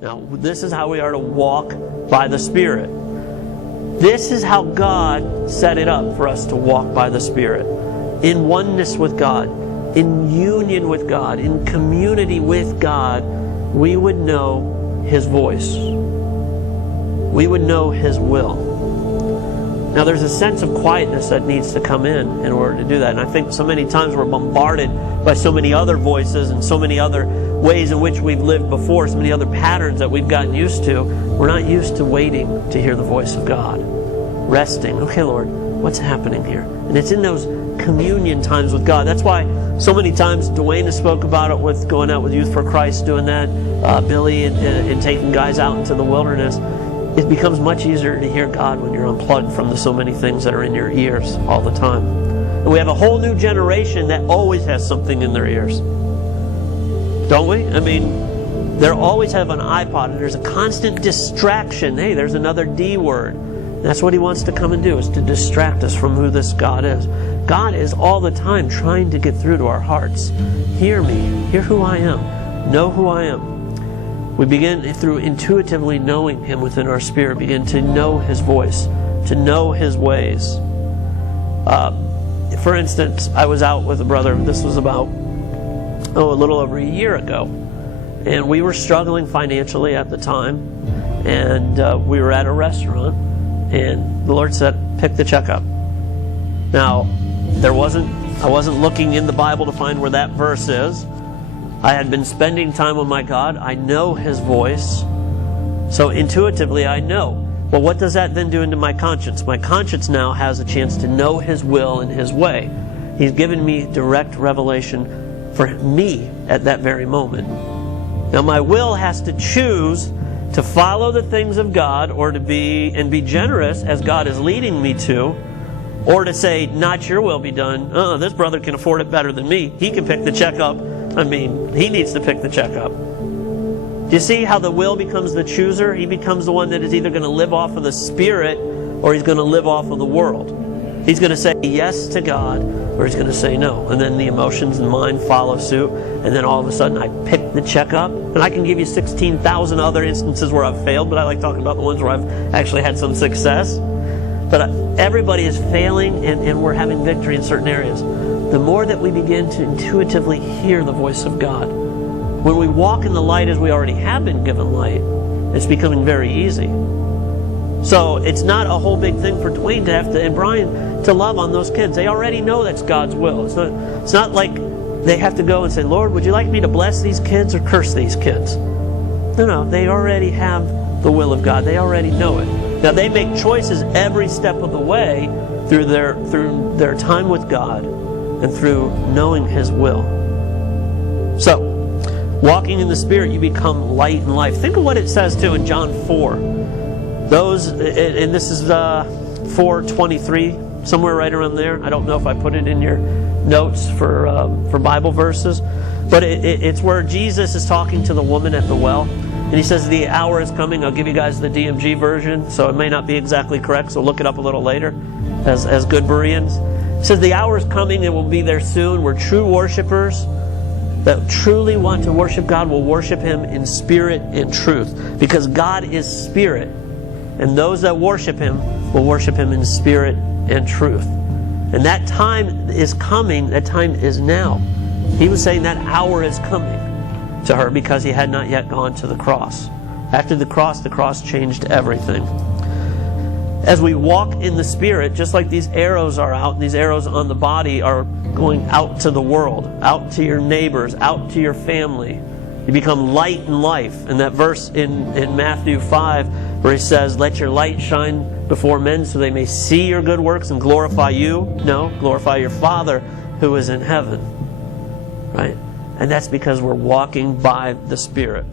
Now, this is how we are to walk by the Spirit. This is how God set it up for us to walk by the Spirit. In oneness with God, in union with God, in community with God, we would know His voice. We would know His will. Now, there's a sense of quietness that needs to come in order to do that. And I think so many times we're bombarded by so many other voices and so many other ways in which we've lived before, so many other patterns that we've gotten used to. We're not used to waiting to hear the voice of God. Resting. Okay, Lord, what's happening here? And it's in those communion times with God. That's why so many times Dwayne has spoke about it with going out with Youth for Christ, doing that. Billy and taking guys out into the wilderness. It becomes much easier to hear God when you're unplugged from the so many things that are in your ears all the time. And we have a whole new generation that always has something in their ears. Don't we? I mean, they always have an iPod, and there's a constant distraction. Hey, there's another D word. That's what He wants to come and do, is to distract us from who this God is. God is all the time trying to get through to our hearts. Hear me. Hear who I am. Know who I am. We begin through intuitively knowing Him within our spirit, begin to know His voice, to know His ways. For instance, I was out with a brother, this was about, a little over a year ago, and we were struggling financially at the time, and we were at a restaurant, and the Lord said, pick the check up. Now, I wasn't looking in the Bible to find where that verse is. I had been spending time with my God. I know His voice. So intuitively I know. Well, what does that then do into my conscience? My conscience now has a chance to know His will and His way. He's given me direct revelation for me at that very moment. Now my will has to choose to follow the things of God, or to be generous as God is leading me to, or to say, not your will be done. This brother can afford it better than me. He can pick the check up. I mean, he needs to pick the check up. Do you see how the will becomes the chooser? He becomes the one that is either going to live off of the Spirit, or he's going to live off of the world. He's going to say yes to God, or he's going to say no. And then the emotions and mind follow suit. And then all of a sudden I pick the check up. And I can give you 16,000 other instances where I've failed, but I like talking about the ones where I've actually had some success. But everybody is failing, and we're having victory in certain areas. The more that we begin to intuitively hear the voice of God, when we walk in the light as we already have been given light, it's becoming very easy. So it's not a whole big thing for Dwayne to have to, and Brian, to love on those kids. They already know that's God's will. It's not like they have to go and say, Lord, would you like me to bless these kids or curse these kids? No, they already have the will of God. They already know it. Now they make choices every step of the way through their time with God and through knowing His will. So, walking in the Spirit, you become light and life. Think of what it says too in John 4. And this is 4:23, somewhere right around there. I don't know if I put it in your notes for Bible verses, but it's where Jesus is talking to the woman at the well. And He says, the hour is coming. I'll give you guys the DMG version, so it may not be exactly correct, so look it up a little later as good Bereans. It says, the hour is coming, it will be there soon, where true worshipers that truly want to worship God will worship Him in spirit and truth. Because God is spirit, and those that worship Him will worship Him in spirit and truth. And that time is coming, that time is now. He was saying that hour is coming to her because He had not yet gone to the cross. After the cross changed everything. As we walk in the Spirit, just like these arrows are out, and these arrows on the body are going out to the world, out to your neighbors, out to your family. You become light and life. And that verse in Matthew 5 where He says, let your light shine before men so they may see your good works and glorify you. No, glorify your Father who is in heaven. Right? And that's because we're walking by the Spirit.